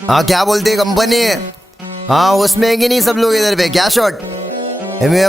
हाँ क्या बोलते कंपनी? हाँ उसमें है कि नहीं सब लोग इधर पे? क्या शॉट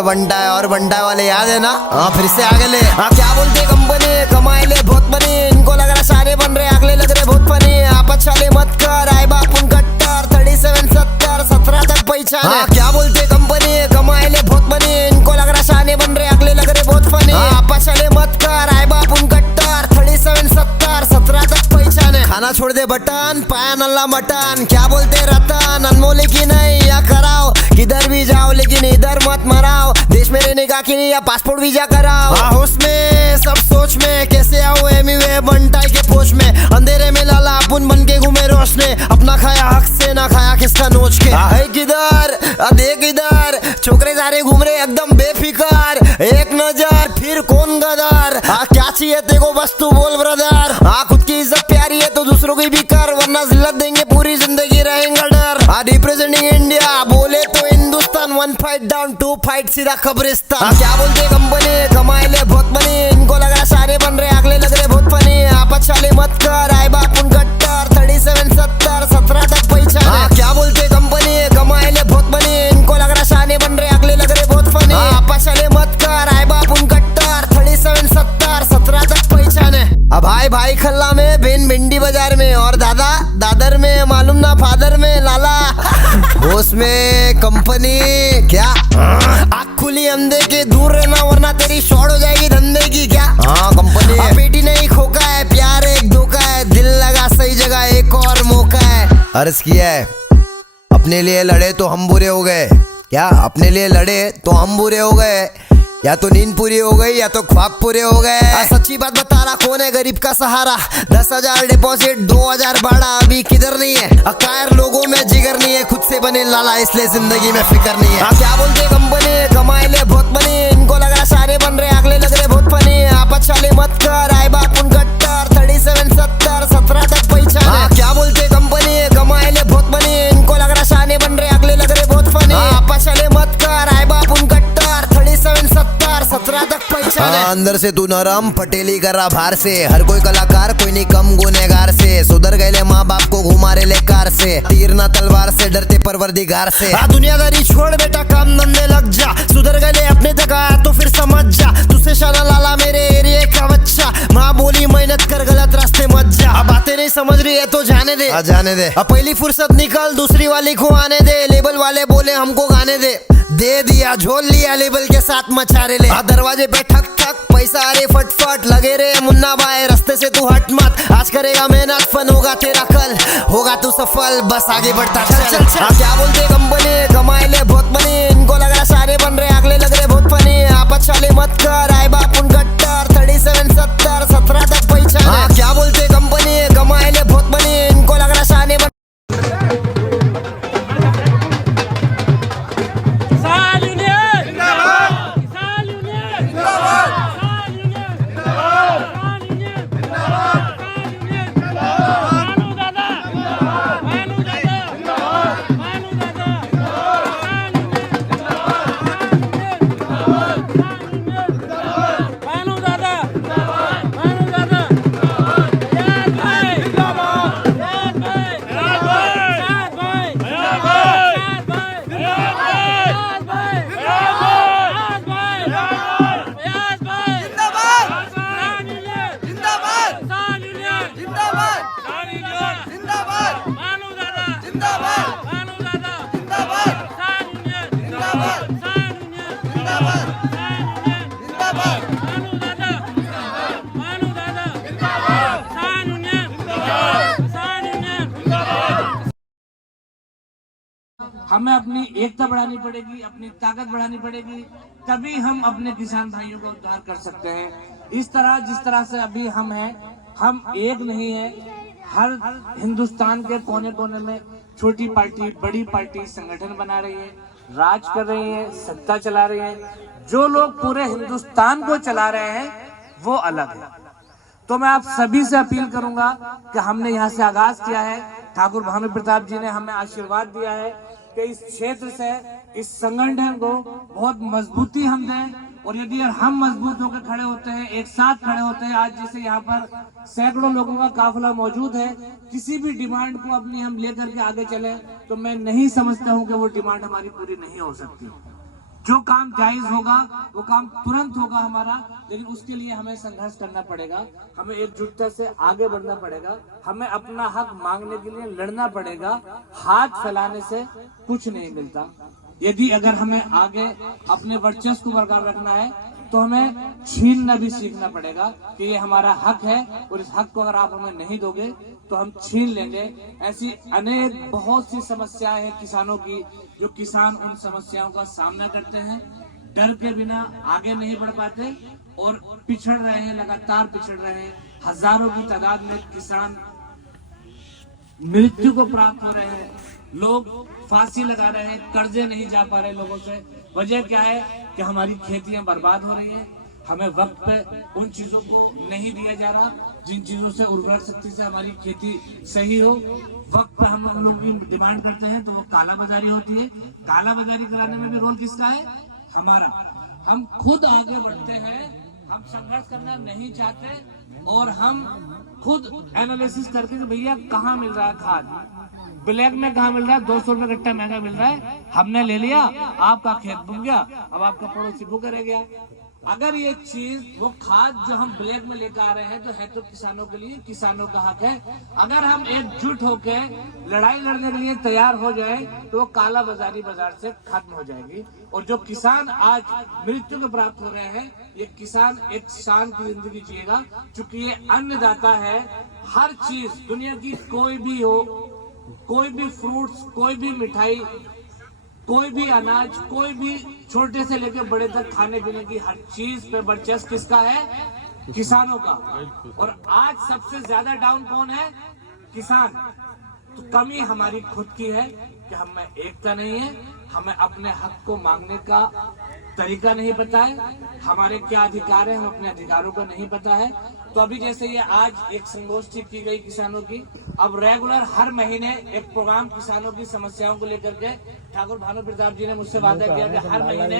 बंटा है और बंटा वाले याद है ना? हाँ फिर से आगे ले। हाँ क्या बोलते कंपनी? कमाए ले बहुत बनी, इनको लग रहा सारे बन रहे, अगले लग रहे बहुत फनी। आपस वाले मत कर, आए बापुन कट्टर 37 70 17 तक पहचान। हाँ क्या बोलते कंपनी? कमाए ले बहुत बनी, इनको लग रहा सारे बन रहे, अगले लग रहे बहुत फनी। आपस वाले मत कर, आए बापुन कट्टर 37 70 17 तक पहचान है। खाना छोड़ दे बटन, पाया नल्ला मटन। क्या बोलते रतन? अनमोल की नहीं या कराओ, किधर भी जाओ लेकिन इधर मत मराओ। देश में रहने का कि नहीं या पासपोर्ट वीजा कराओ। होश में सब सोच में, कैसे आओ एमिवे बंटाई के पोच में। अंधेरे में लाला अपुन बन के घूमे रोशने, अपना खाया हक से ना खाया किसका नोच के। है किधर देख इधर, छोकरे सारे घूम रहे एकदम बेफिकर। एक नजर फिर कौन गदर। क्या चाहिए तेको बस तू बोल ब्रदर। खुद की इज्जत प्यारी है तो दूसरों की भी कर, वरना जिल्लत देंगे पूरी जिंदगी रहेंगे डर। रिप्रेजेंटिंग इंडिया बोले तो हिंदुस्तान, 1 फाइट डाउन 2 फाइट सीधा कब्रिस्तान। क्या बोलते कंपनी? कमाए ले बहुत बनी, इनको लग रहा सारे बन रहे, अगले लग रहे बहुत फनी। आपस वाले मत कर, आए बापुन कट्टर 37 70 17 तक पहचान। क्या बोलते कंपनी? कमाए ले बहुत बनी, इनको लग रहा सारे बन रहे, अगले लग रहे बहुत फनी। आपस वाले मत कर, आए बापुन कट्टर 37 70 17 तक पहचान है। अब भाई खल्ला में, बेन भिंडी बाजार में, और दादा दादर में, मालूम ना फादर में लाला। होश में कंपनी क्या? आँख खुली अंधे के दूर रहना, वरना तेरी शॉर्ट हो जाएगी धंधे की। क्या हाँ कंपनी? बेटी नहीं खोका है, प्यार एक धोखा है, दिल लगा सही जगह एक और मौका है। अर्ज किया है अपने लिए लड़े तो हम बुरे हो गए। क्या अपने लिए लड़े तो हम बुरे हो गए? या तो नींद पूरी हो गई या तो ख्वाब पूरे हो गए। सच्ची बात बता रहा, कौन है गरीब का सहारा? 10,000 डिपॉजिट 2,000 भाड़ा, अभी किधर नहीं है। अकायर लोगों में जिगर नहीं है, खुद से बने लाला इसलिए जिंदगी में फिक्र नहीं है। क्या बोलते कंपनी? कमाए ले बहुत बनी, इनको लग रहा सारे बन रहे, अगले लग रहे बहुत फनी। आपस वाले मत कर, आए बापुन कट्टर 37 70 17 तक पहचान। क्या बोलते कंपनी? कमाए ले बहुत बनी, इनको लग रहा सारे बन रहे, अगले लग रहे बहुत फनी। आपस वाले मत कर, आए बापुन कट्टर 37 70 17 तक पहचान। अंदर से तू नरम पटेली कर रहा बाहर से, हर कोई कलाकार कोई नहीं कम गुनेगार से। सुधर गए माँ बाप को घुमा रहे ले कार से, तीर ना तलवार से डरते परवरदिगार से। दुनियादारी छोड़ बेटा काम धंधे लग जा, सुधर गए अपने तक आया तो फिर समझ जा। तुझसे शाना लाला मेरे एरिया का बच्चा, माँ बोली मेहनत कर गलत रास्ते मत जा। बातें नहीं समझ रही है तो जाने दे, जाने दे। पहली फुर्सत निकल दूसरी वाली को आने दे। लेबल वाले बोले हमको गाने दे दिया झोल लिया लेबल के साथ मचारे ले। दरवाजे पे ठक ठक पैसा आ रे फटफट, लगे रे मुन्ना भाई रास्ते से तू हट मत। आज करेगा मेहनत फन होगा तेरा कल, होगा तू सफल बस आगे बढ़ता चल। क्या बोलते कंपनी? कमाए ले बहुत बनी, इनको लग रहा सारे बन रहे, अगले लग रहे बहुत फनी। आपस वाले मत कर, आए बापुन कट्टर 37 70 17 तक पहचान। क्या बोलते कंपनी? कमाए ले बहुत बनी, इनको लग रहा सारे बन। हमें अपनी एकता बढ़ानी पड़ेगी, अपनी ताकत बढ़ानी पड़ेगी, तभी हम अपने किसान भाइयों का उद्धार कर सकते हैं। इस तरह जिस तरह से अभी हम हैं, हम एक नहीं है। हर हिंदुस्तान के कोने कोने में छोटी पार्टी बड़ी पार्टी संगठन बना रही है, राज कर रही है, सत्ता चला रही है। जो लोग पूरे हिंदुस्तान को चला रहे हैं वो अलग है। तो मैं आप सभी से अपील करूंगा कि हमने यहाँ से आगाज किया है, ठाकुर भानु प्रताप जी ने हमें आशीर्वाद दिया है कि इस क्षेत्र से इस संगठन को बहुत मजबूती हम दें और यदि हम मजबूत होकर खड़े होते हैं, एक साथ खड़े होते हैं, आज जैसे यहाँ पर सैकड़ों लोगों का काफिला मौजूद है, किसी भी डिमांड को अपनी हम लेकर के आगे चले तो मैं नहीं समझता हूँ कि वो डिमांड हमारी पूरी नहीं हो सकती। जो काम जायज होगा वो काम तुरंत होगा हमारा, लेकिन उसके लिए हमें संघर्ष करना पड़ेगा, हमें एकजुटता से आगे बढ़ना पड़ेगा, हमें अपना हक मांगने के लिए लड़ना पड़ेगा। हाथ फैलाने से कुछ नहीं मिलता। यदि अगर हमें आगे अपने वर्चस्व को बरकरार रखना है तो हमें छीनना भी सीखना पड़ेगा कि ये हमारा हक है और इस हक को अगर आप हमें नहीं दोगे तो हम छीन लेंगे। ऐसी अनेक बहुत सी समस्याएं हैं किसानों की, जो किसान उन समस्याओं का सामना करते हैं, डर के बिना आगे नहीं बढ़ पाते और पिछड़ रहे हैं, लगातार पिछड़ रहे हैं। हजारों की तादाद में किसान मृत्यु को प्राप्त हो रहे हैं, लोग फांसी लगा रहे हैं, कर्जे नहीं जा पा रहे लोगों से। वजह क्या है कि हमारी खेतियां बर्बाद हो रही है, हमें वक्त पे उन चीजों को नहीं दिया जा रहा जिन चीजों से उर्वरक शक्ति से हमारी खेती सही हो। वक्त पर हम लोग की डिमांड करते हैं तो वो काला बाजारी होती है। काला बाजारी कराने में भी रोल किसका है? हमारा। हम खुद आगे बढ़ते हैं, हम संघर्ष करना नहीं चाहते और हम खुद एनालिसिस करके कि भैया कहाँ मिल रहा है खाद, ब्लैक में कहाँ मिल रहा है, 200 रुपए कट्टा महंगा मिल रहा है, हमने ले लिया, आपका खेत बुन गया, अब आपका पड़ोसी भूखा रह गया। अगर ये चीज वो खाद जो हम ब्लैक में लेकर आ रहे हैं तो है तो किसानों के लिए, किसानों का हक है। अगर हम एकजुट होकर लड़ाई लड़ने के लिए तैयार हो जाए तो वो काला बाजारी बाजार से खत्म हो जाएगी। और जो किसान आज मृत्यु को प्राप्त हो रहे हैं, ये किसान एक शान की जिंदगी जिएगा, क्योंकि ये अन्नदाता है। हर चीज दुनिया की कोई भी हो, कोई भी फ्रूट्स, कोई भी मिठाई, कोई भी अनाज, कोई भी छोटे से लेकर बड़े तक खाने पीने की हर चीज पे वर्चस्व किसका है? किसानों का। और आज सबसे ज्यादा डाउन कौन है? किसान। तो कमी हमारी खुद की है कि हमें एकता नहीं है, हमें अपने हक को मांगने का तरीका नहीं पता है, हमारे क्या अधिकार है हम अपने अधिकारों को नहीं पता है। तो अभी जैसे ये आज एक संगोष्ठी की गई किसानों की, अब रेगुलर हर महीने एक प्रोग्राम किसानों की समस्याओं को लेकर के ठाकुर भानु प्रताप जी ने मुझसे वादा किया कि हर महीने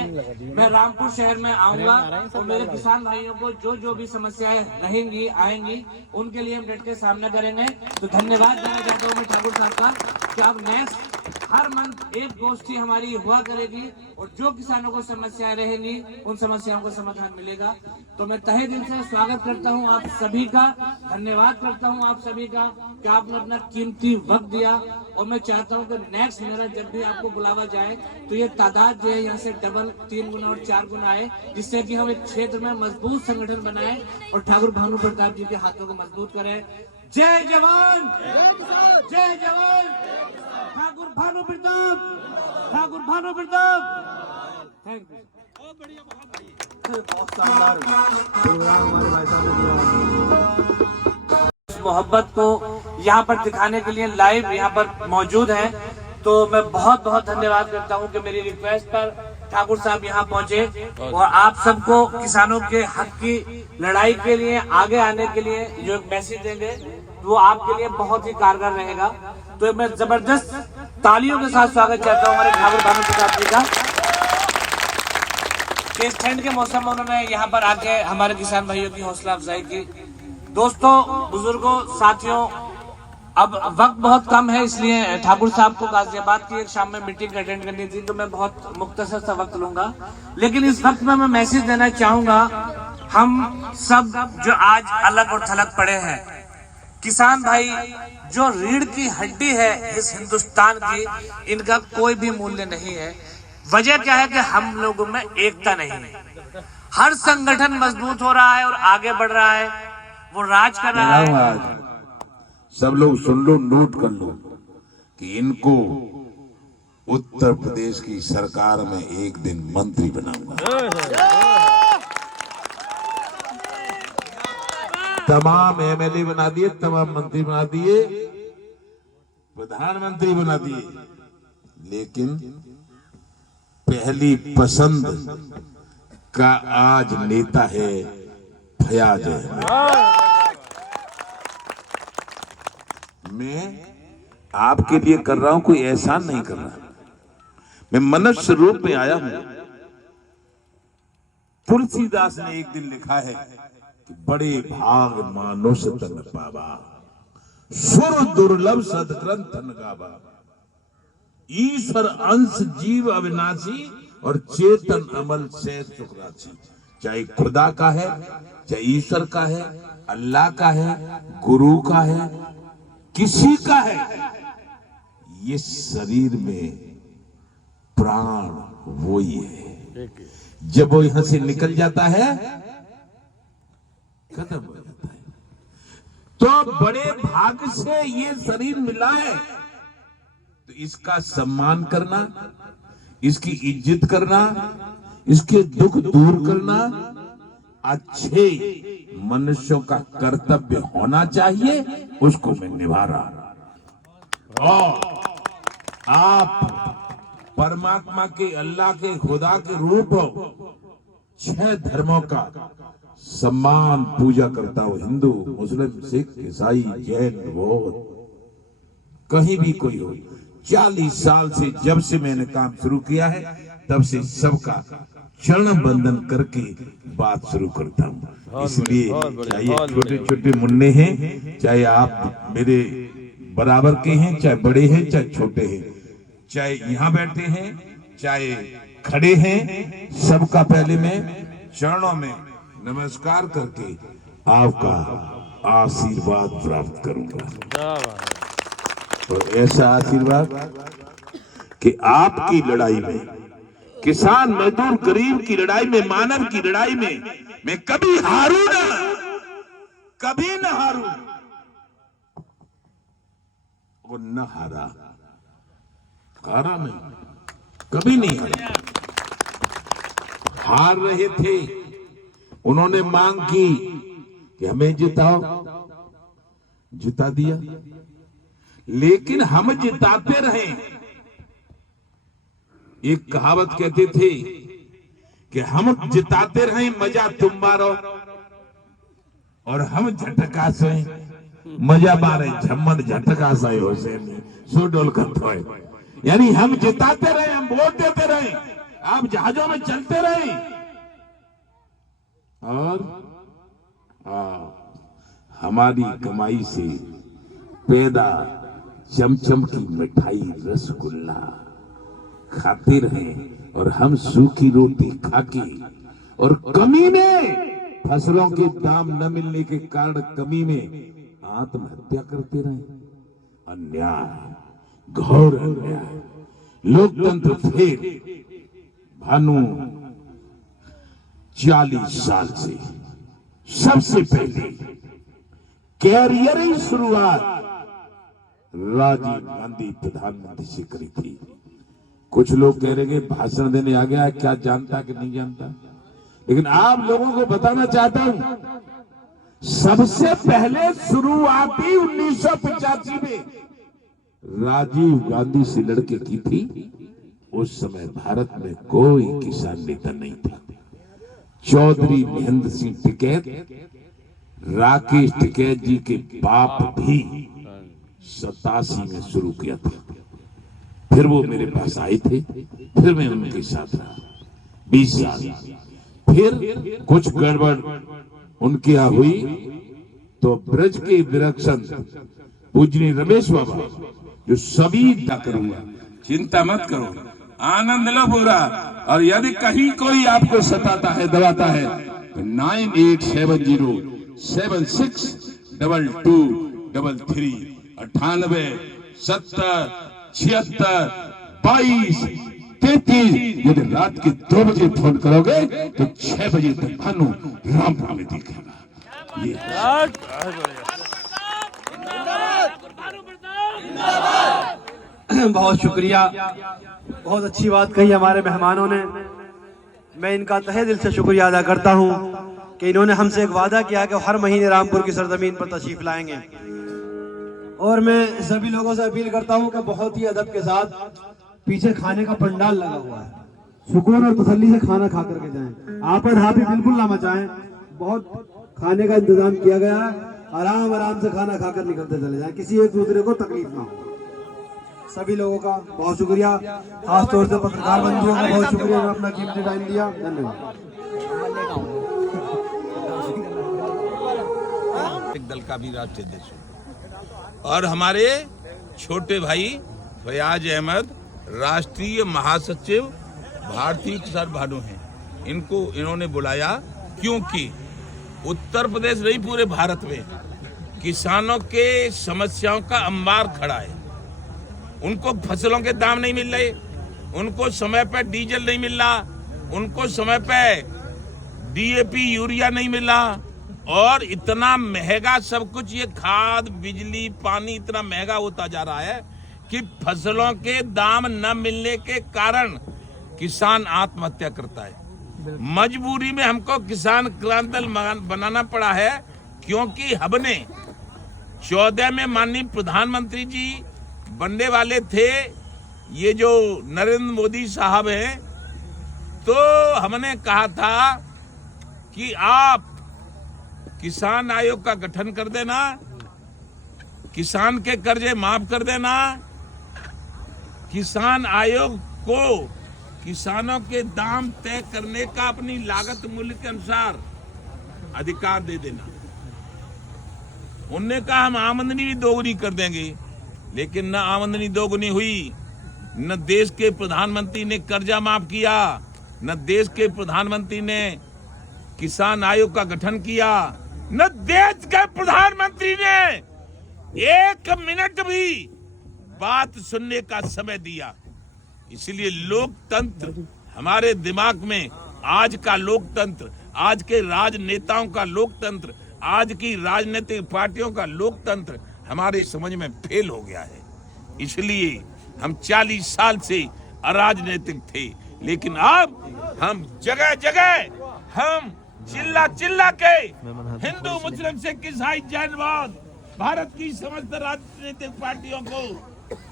मैं रामपुर शहर में आऊंगा और मेरे किसान भाइयों को जो जो भी समस्याएं रहेंगी आएंगी उनके लिए हम डट के सामना करेंगे। तो धन्यवाद देना चाहता हूँ मैं ठाकुर साहब का कि अब नेक्स्ट हर मंथ एक गोष्ठी हमारी हुआ करेगी और जो किसानों को समस्याएं रहेंगी उन समस्याओं को समाधान मिलेगा। तो मैं तहे दिल से स्वागत करता हूं आप सभी का, धन्यवाद करता हूं आप सभी का कि आपने अपना कीमती वक्त दिया। और मैं चाहता हूं कि नेक्स्ट मेरा जब भी आपको बुलावा जाए तो ये तादाद जो है यहाँ से डबल, 3 गुना और 4 गुना आए, जिससे कि हम एक क्षेत्र में मजबूत संगठन बनाए और ठाकुर भानु प्रताप जी के हाथों को मजबूत करें। जय जवान, जय जवान, ठाकुर भानु प्रताप, ठाकुर भानु प्रताप। Thank you. मोहब्बत को यहाँ पर दिखाने के लिए लाइव यहाँ पर मौजूद है, तो मैं बहुत बहुत धन्यवाद करता हूँ कि मेरी रिक्वेस्ट पर ठाकुर साहब यहाँ पहुँचे और आप सबको किसानों के हक की लड़ाई के लिए आगे आने के लिए जो एक मैसेज देंगे वो आपके लिए बहुत ही कारगर रहेगा। तो मैं जबरदस्त तालियों के साथ स्वागत चाहता हूँ हमारे ठाकुर भानु प्रताप जी का। इस ठंड के मौसम में उन्होंने यहाँ पर आके हमारे किसान भाइयों की हौसला अफजाई की। दोस्तों, बुजुर्गों, साथियों, अब वक्त बहुत कम है, इसलिए ठाकुर साहब को गाजियाबाद की एक शाम में मीटिंग अटेंड करनी थी, तो मैं बहुत मुख्तसर सा वक्त लूंगा। लेकिन इस वक्त में मैं मैसेज देना चाहूंगा, हम सब जो आज अलग और थलग पड़े हैं, किसान भाई जो रीढ़ की हड्डी है इस हिंदुस्तान की, इनका कोई भी मूल्य नहीं है। वजह क्या है कि हम लोगों में एकता नहीं है। हर संगठन मजबूत हो रहा है और आगे बढ़ रहा है, वो राज कर रहा है। सब लोग सुन लो, नोट कर लो कि इनको उत्तर प्रदेश की सरकार में एक दिन मंत्री बनाऊंगा। तमाम एमएलए बना दिए, तमाम मंत्री बना दिए, प्रधानमंत्री बना दिए, लेकिन पहली पसंद का आज नेता है फयाज अहमद। मैं आपके लिए कर रहा हूं, कोई एहसान नहीं कर रहा। मैं मनुष्य रूप में आया हूं तुलसीदास ने एक दिन लिखा है कि बड़े भाग मानुष तन पावा, सुर दुर्लभ सदग्रंथ न गावा। ईश्वर अंश जीव अविनाशी और चेतन अमल से सुखराची। चाहे खुदा का है, चाहे ईश्वर का है, अल्लाह का है, गुरु का है, किसी का है, ये शरीर में प्राण वो ही है। जब वो यहां से निकल जाता है, खत्म हो जाता है। तो बड़े भाग से ये शरीर मिला है, तो इसका सम्मान करना, इसकी इज्जत करना, इसके दुख दूर करना अच्छे मनुष्यों का कर्तव्य होना चाहिए। उसको मैं निभा रहा हूं। और आप परमात्मा के, अल्लाह के, खुदा के रूप हो। 6 धर्मों का सम्मान पूजा करता हूं। हिंदू, मुस्लिम, सिख, ईसाई, जैन, बौद्ध, कहीं भी कोई हो। 40 साल से जब से मैंने काम शुरू किया है, तब से सबका चरण बंधन करके बात शुरू करता हूं। इसलिए चाहे छोटे छोटे मुन्ने हैं, चाहे आप मेरे बराबर के हैं, चाहे बड़े हैं, चाहे छोटे हैं, चाहे यहाँ बैठे हैं, चाहे खड़े हैं, सबका पहले मैं चरणों में नमस्कार करके आपका आशीर्वाद प्राप्त करूंगा। और ऐसा आशीर्वाद कि आपकी लड़ाई में, किसान, मजदूर, गरीब की लड़ाई में, मानव की लड़ाई में मैं कभी हारू ना, कभी न हारू। वो न हारा, हारा नहीं, कभी नहीं हारा। हार रहे थे, उन्होंने मांग की कि हमें जिताओ, जिता दिया, लेकिन हम जिताते रहे। एक कहावत कहते थे कि हम जिताते रहे, मजा तुम मारो, और हम झटका से मजा मारे, झम्मन झटका से हुसैनी सो डोल करते। यानी हम जिताते रहे, हम वोट देते रहे, आप जहाजों में चलते रहे, और हमारी कमाई से पैदा चमचम की मिठाई, रसगुल्ला खाते रहे, और हम सूखी रोटी खाके, और कमी में फसलों के दाम न मिलने के कारण कमी में आत्महत्या करते रहे। अन्याय, घोर अन्याय। लोकतंत्र फिर भानु 40 साल से सबसे पहले कैरियर की शुरुआत राजीव गांधी प्रधानमंत्री से करी थी। कुछ लोग कह रहे हैं भाषण देने आ गया है, क्या जानता कि नहीं जानता, लेकिन आप लोगों को बताना चाहता हूं, सबसे पहले शुरुआती 1985 में राजीव गांधी से लड़के की थी। उस समय भारत में कोई किसान नेता नहीं था। चौधरी महेंद्र सिंह टिकैत, राकेश टिकैत जी के बाप भी 87 में शुरू किया था। फिर वो मेरे पास आए थे, फिर मैं उनके साथ रहा 20 साल। फिर कुछ गड़बड़ उनके यहाँ हुई, तो ब्रज के विरक्षण पूजनी रमेश बाबा, जो सभी करूंगा, चिंता मत करो, आनंद लो पूरा। और यदि कहीं कोई आपको सताता है, दबाता है, तो 9870 762233 98 70 76 22 33। यदि रात के 2 बजे फोन करोगे तो 6 बजे तक भानु रामपुर में दिखेगा। ये बहुत शुक्रिया, बहुत अच्छी बात कही हमारे मेहमानों ने। मैं इनका तहे दिल से शुक्रिया अदा करता हूं कि इन्होंने हमसे एक वादा किया कि हर महीने रामपुर की सरजमीन पर तशरीफ लाएंगे। और मैं सभी लोगों से अपील करता हूं कि बहुत ही अदब के साथ पीछे खाने का पंडाल लगा हुआ है, सुकून और तसल्ली से खाना खा करके जाएं। आपद हाथी बिल्कुल ना मचाएं, बहुत खाने का इंतजाम किया गया है। आराम आराम से खाना खाकर निकलते चले जाएं, किसी एक दूसरे को तकलीफ ना हो। सभी लोगों का बहुत शुक्रिया, खास तौर से पत्रकार बंधुओं का बहुत शुक्रिया, अपना कीमती टाइम दिया। धन्यवाद। एक दल का भी राष्ट्रीय अध्यक्ष हूँ और हमारे छोटे भाई फयाज अहमद राष्ट्रीय महासचिव भारतीय किसान भाइयों हैं। इन्होंने बुलाया क्योंकि उत्तर प्रदेश नहीं पूरे भारत में किसानों के समस्याओं का अंबार खड़ा है। उनको फसलों के दाम नहीं मिल रहे, उनको समय पर डीजल नहीं मिल रहा, उनको समय पर डीएपी यूरिया नहीं मिला और इतना महंगा सब कुछ, ये खाद बिजली पानी इतना महंगा होता जा रहा है कि फसलों के दाम न मिलने के कारण किसान आत्महत्या करता है। मजबूरी में हमको किसान क्रांति दल बनाना पड़ा है क्योंकि हमने 14 में माननीय प्रधानमंत्री जी बनने वाले थे, ये जो नरेंद्र मोदी साहब हैं, तो हमने कहा था कि आप किसान आयोग का गठन कर देना, किसान के कर्जे माफ कर देना, किसान आयोग को किसानों के दाम तय करने का अपनी लागत मूल्य के अनुसार अधिकार दे देना। उनने कहा हम आमदनी भी दोगुनी कर देंगे, लेकिन न आमदनी दोगुनी हुई, न देश के प्रधानमंत्री ने कर्जा माफ किया, न देश के प्रधानमंत्री ने किसान आयोग का गठन किया, न देश के प्रधानमंत्री ने 1 मिनट भी बात सुनने का समय दिया। इसलिए लोकतंत्र हमारे दिमाग में, आज का लोकतंत्र, आज के राजनेताओं का लोकतंत्र, आज की राजनीतिक पार्टियों का लोकतंत्र हमारे समझ में फेल हो गया है। इसलिए हम 40 साल से अराजनीतिक थे, लेकिन अब हम जगह जगह हम चिल्ला चिल्ला के हिंदू मुस्लिम सिख ईसाई जैन बौद्ध भारत की समस्त राजनीतिक पार्टियों को,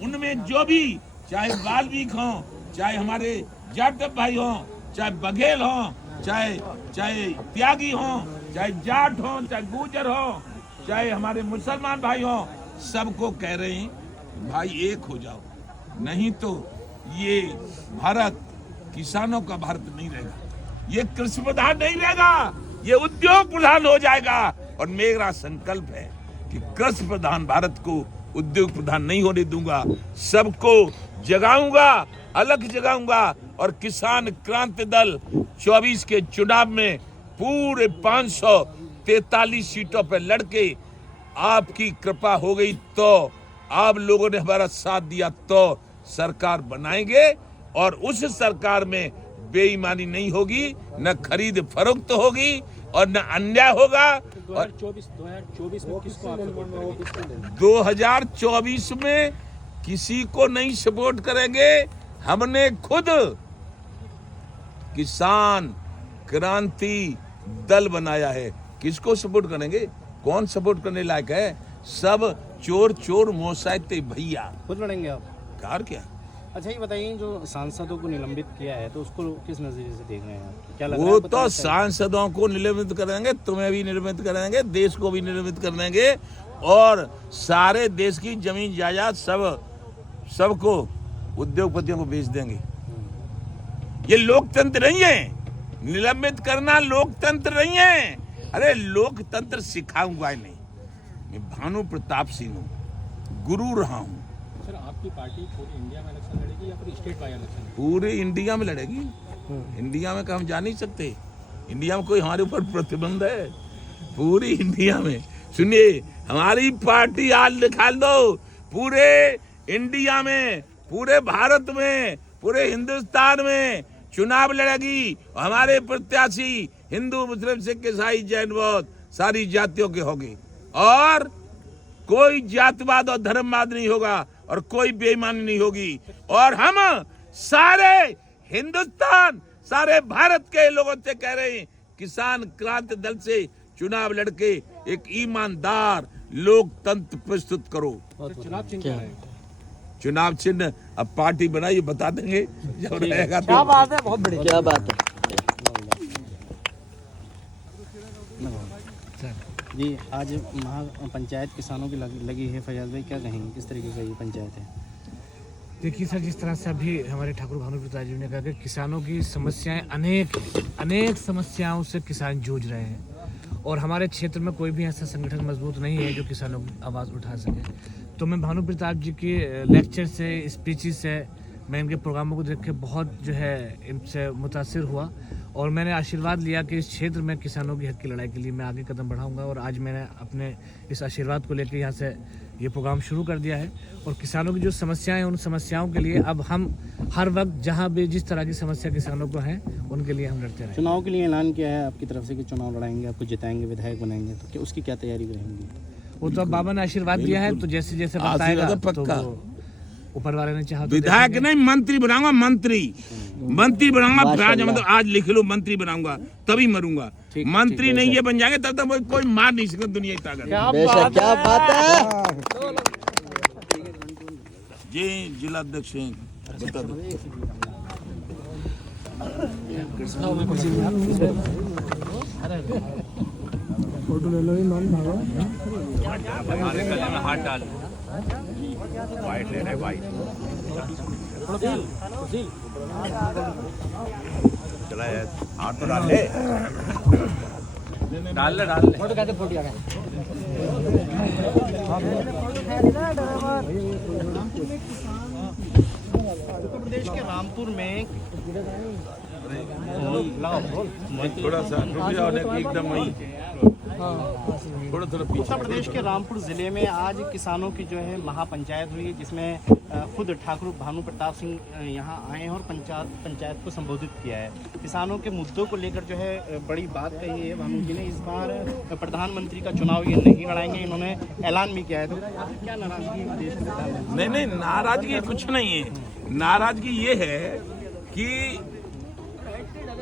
उनमें जो भी, चाहे वाल्मीकि हो, चाहे हमारे जाटव भाई हो, चाहे बघेल हो, चाहे त्यागी हो, चाहे जाट हो, चाहे गुर्जर हो, चाहे हमारे मुसलमान भाई हो, सबको कह रहे हैं भाई एक हो जाओ, नहीं तो ये भारत किसानों का भारत नहीं रहेगा, ये कृषि प्रधान नहीं रहेगा, ये उद्योग प्रधान हो जाएगा। और मेरा संकल्प है कि कृषि प्रधान भारत को उद्योग प्रधान नहीं होने दूंगा, सबको जगाऊंगा, अलग जगाऊंगा। और किसान क्रांति दल 24 के चुनाव में पूरे 543 सीटों पर लड़के, आपकी कृपा हो गई तो, आप लोगों ने हमारा साथ दिया तो सरकार बनाएंगे और उस सरकार में बेईमानी नहीं होगी, न खरीद फरोख्त होगी और न अन्याय होगा। 2024 में किसको आप सपोर्ट करेंगे? 2024 में किसी को नहीं सपोर्ट करेंगे। हमने खुद किसान क्रांति दल बनाया है, किसको सपोर्ट करेंगे? कौन सपोर्ट करने लायक है? सब चोर चोर मोसाइते भैया। खुद लड़ेंगे आप? कार क्या? अच्छा ये बताइए, जो सांसदों को निलंबित किया है तो उसको किस नजरिए से देख रहे हैं आप? क्या लग रहा है? वो तो सांसदों को निलंबित करेंगे, तुम्हें भी निलंबित करेंगे, देश को भी निलंबित कर देंगे और सारे देश की जमीन जायदाद सबको उद्योगपतियों को बेच देंगे। ये लोकतंत्र नहीं है, निलंबित करना लोकतंत्र नहीं है। अरे लोकतंत्र सिखाऊंगा नहीं, मैं भानु प्रताप सिंह हूँ, गुरु रहा हूँ। सर आपकी पार्टी पूरी इंडिया में इलेक्शन लड़ेगी या फिर स्टेट बाय इलेक्शन? पूरे इंडिया में लड़ेगी। इंडिया में हम जा नहीं सकते, इंडिया में कोई हमारे ऊपर प्रतिबंध है? पूरी इंडिया में। सुनिए, हमारी पार्टी आज निकाल दो, पूरे इंडिया में, पूरे भारत में, पूरे हिंदुस्तान में चुनाव लड़ेगी। हमारे प्रत्याशी हिंदू मुस्लिम सिख ईसाई जैन बौद्ध सारी जातियों के होंगे और कोई जातिवाद और धर्मवाद नहीं होगा और कोई बेईमानी नहीं होगी। और हम सारे हिंदुस्तान, सारे भारत के लोगों से कह रहे हैं, किसान क्रांति दल से चुनाव लड़के एक ईमानदार लोकतंत्र प्रस्तुत करो। चुनाव चिन्ह क्या है? चुनाव चिन्ह अब पार्टी बनाइए, बता देंगे जब रहेगा। क्या बात है, बहुत बढ़िया, क्या बात है जी। आज पंचायत किसानों की लगी है, फैयाज भाई क्या कहेंगे, किस तरीके का ये पंचायत है? देखिए सर, जिस तरह से अभी हमारे ठाकुर भानु प्रताप जी ने कहा कि किसानों की समस्याएं अनेक समस्याओं से किसान जूझ रहे हैं और हमारे क्षेत्र में कोई भी ऐसा संगठन मजबूत नहीं है जो किसानों की आवाज़ उठा सके। तो मैं भानु प्रताप जी के लेक्चर से, स्पीचेस से, मैं इनके प्रोग्रामों को देख के बहुत जो है इनसे मुतासिर हुआ और मैंने आशीर्वाद लिया कि इस क्षेत्र में किसानों की हक की लड़ाई के लिए मैं आगे कदम बढ़ाऊंगा। और आज मैंने अपने इस आशीर्वाद को लेकर यहाँ से ये प्रोग्राम शुरू कर दिया है। और किसानों की जो समस्याएं हैं, उन समस्याओं के लिए अब हम हर वक्त जहाँ भी जिस तरह की समस्या किसानों को है उनके लिए हम लड़ते रहें। चुनाव के लिए ऐलान किया है आपकी तरफ से कि चुनाव लड़ाएंगे, आपको जिताएंगे, विधायक बनाएंगे, तो क्या उसकी क्या तैयारी रहेंगी? वो तो अब बाबा ने आशीर्वाद दिया है, तो जैसे जैसे बताएगा तो वो ऊपर वाले ने चाहा तो विधायक नहीं, मंत्री बनाऊंगा, मंत्री बनाऊंगा। फिर आज मतलब आज लिख लो मंत्री बनाऊंगा, तभी मरूंगा। मंत्री नहीं ये बन जाएंगे तब तक कोई मार नहीं सकता दुनिया की ताकत। क्या बात है। ये जिला अध्यक्ष हैं, बता दो। हाथ डाल वाइट ले रहे, वाइट चला है, हाथ तो डाल ले, डाल ले फोटो कैसे फोटो आ गया। उत्तर प्रदेश के रामपुर में थोड़ा सा रुक जाओ, एकदम वही थोड़ा पीछे। उत्तर प्रदेश के रामपुर जिले में आज किसानों की जो है महापंचायत हुई, जिसमें खुद ठाकुर भानु प्रताप सिंह यहाँ आए हैं और पंचायत को संबोधित किया है। किसानों के मुद्दों को लेकर जो है बड़ी बात कही है भानु जी ने। इस बार प्रधानमंत्री का चुनाव ये नहीं लड़ाएंगे, इन्होंने ऐलान भी किया है। तो क्या नाराजगी देश में? नहीं, नाराजगी कुछ नहीं है। नाराजगी ये है कि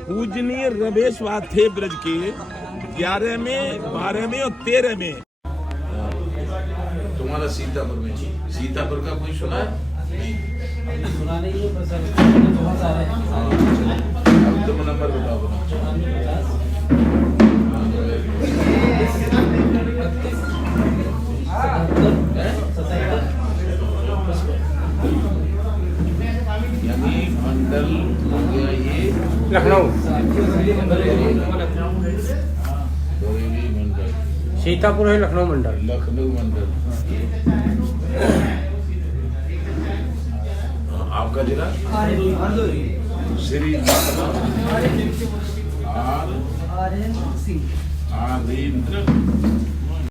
पूजनीय रमेशवाद थे ब्रज के 11 में, 12 में और 13 में। तुम्हारा सीतापुर का कोई सुना है? सुना नहीं है, बहुत सारे। अब तुम नंबर बताओ। यानी मंडल हो गया ये लखनऊ, सीतापुर है लखनऊ मंडल। आपका जिला श्री आरेंद्र